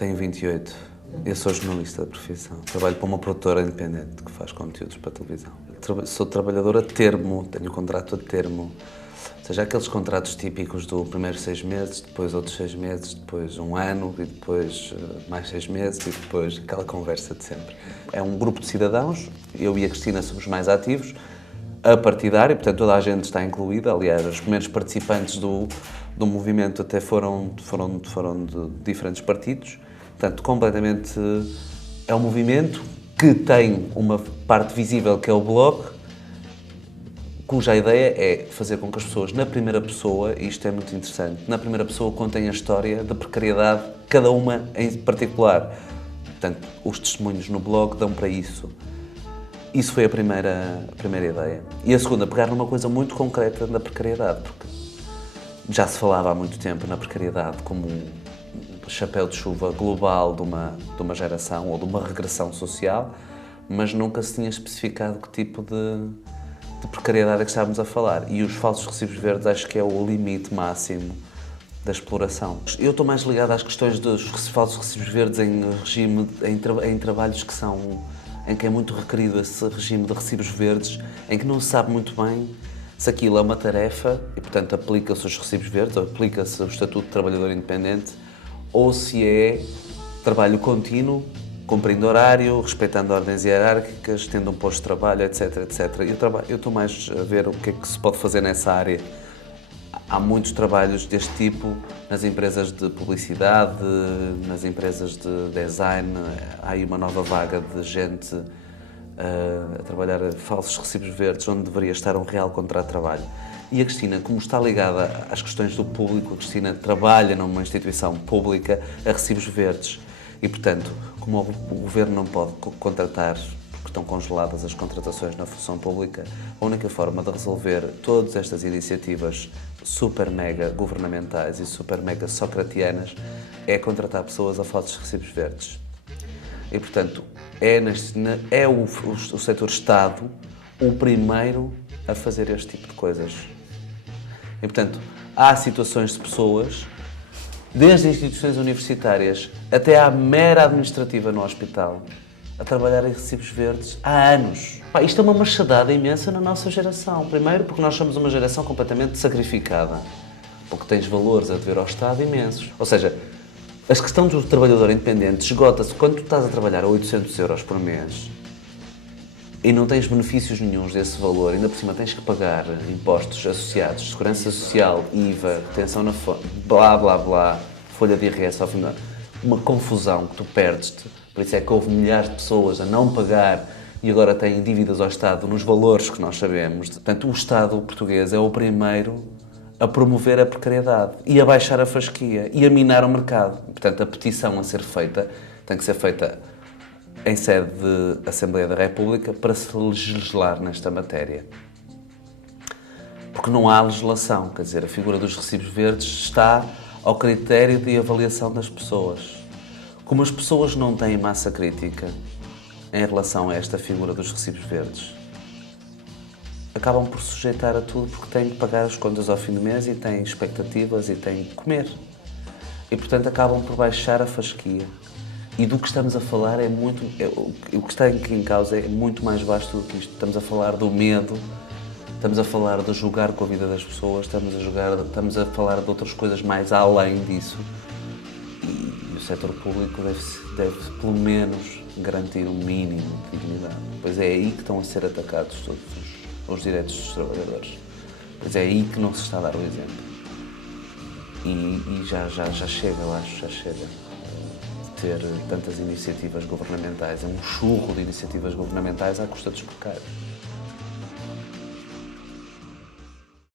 Tenho 28. Eu sou jornalista de profissão. Trabalho para uma produtora independente que faz conteúdos para a televisão. Sou trabalhador a termo, tenho contrato a termo. Ou seja, aqueles contratos típicos do primeiro 6 meses, depois outros 6 meses, depois um ano e depois mais 6 meses e depois aquela conversa de sempre. É um grupo de cidadãos, eu e a Cristina somos mais ativos, a partidário, portanto toda a gente está incluída. Aliás, os primeiros participantes do movimento até foram de diferentes partidos. Portanto, completamente é um movimento que tem uma parte visível que é o blog, cuja ideia é fazer com que as pessoas, na primeira pessoa, e isto é muito interessante, na primeira pessoa contem a história de precariedade, cada uma em particular. Portanto, os testemunhos no blog dão para isso. Isso foi a primeira ideia. E a segunda, pegar numa coisa muito concreta da precariedade, porque já se falava há muito tempo na precariedade como um chapéu de chuva global de uma geração ou de uma regressão social, mas nunca se tinha especificado que tipo de precariedade é que estávamos a falar. E os falsos recibos verdes acho que é o limite máximo da exploração. Eu estou mais ligado às questões dos falsos recibos verdes em trabalhos em que é muito requerido esse regime de recibos verdes, em que não se sabe muito bem se aquilo é uma tarefa e, portanto, aplica-se os recibos verdes, ou aplica-se o Estatuto de Trabalhador Independente, ou se é trabalho contínuo, cumprindo horário, respeitando ordens hierárquicas, tendo um posto de trabalho, etc, etc. Eu estou mais a ver o que é que se pode fazer nessa área. Há muitos trabalhos deste tipo nas empresas de publicidade, nas empresas de design. Há aí uma nova vaga de gente a trabalhar falsos recibos verdes, onde deveria estar um real contrato de trabalho. E a Cristina, como está ligada às questões do público, a Cristina trabalha numa instituição pública a recibos verdes. E, portanto, como o governo não pode contratar, porque estão congeladas as contratações na função pública, a única forma de resolver todas estas iniciativas super mega governamentais e super mega socratianas é contratar pessoas a falsos recibos verdes. E, portanto, é o setor Estado o primeiro a fazer este tipo de coisas. E, portanto, há situações de pessoas, desde instituições universitárias até à mera administrativa no hospital, a trabalhar em recibos verdes há anos. Isto é uma machadada imensa na nossa geração. Primeiro, porque nós somos uma geração completamente sacrificada, porque tens valores a dever ao Estado imensos. Ou seja, a questão do trabalhador independente esgota-se quando tu estás a trabalhar a 800 euros por mês e não tens benefícios nenhuns desse valor, ainda por cima tens que pagar impostos associados, segurança social, IVA, retenção na fonte, blá, blá, blá, folha de IRS ao final. Uma confusão que tu perdes-te. Por isso é que houve milhares de pessoas a não pagar e agora têm dívidas ao Estado nos valores que nós sabemos. Portanto, o Estado português é o primeiro a promover a precariedade e a baixar a fasquia e a minar o mercado. Portanto, a petição a ser feita tem que ser feita em sede de Assembleia da República para se legislar nesta matéria. Porque não há legislação, quer dizer, a figura dos recibos verdes está ao critério de avaliação das pessoas. Como as pessoas não têm massa crítica em relação a esta figura dos recibos verdes, acabam por sujeitar a tudo porque têm que pagar as contas ao fim do mês e têm expectativas e têm que comer. E, portanto, acabam por baixar a fasquia. E do que estamos a falar o que está aqui em causa é muito mais vasto do que isto. Estamos a falar do medo, estamos a falar de jogar com a vida das pessoas, estamos a falar de outras coisas mais além disso. E o setor público deve pelo menos garantir um mínimo de dignidade. Pois é aí que estão a ser atacados todos os direitos dos trabalhadores. Pois é aí que não se está a dar o exemplo. E já chega, eu acho, já chega de ter tantas iniciativas governamentais. É um churro de iniciativas governamentais à custa dos precários.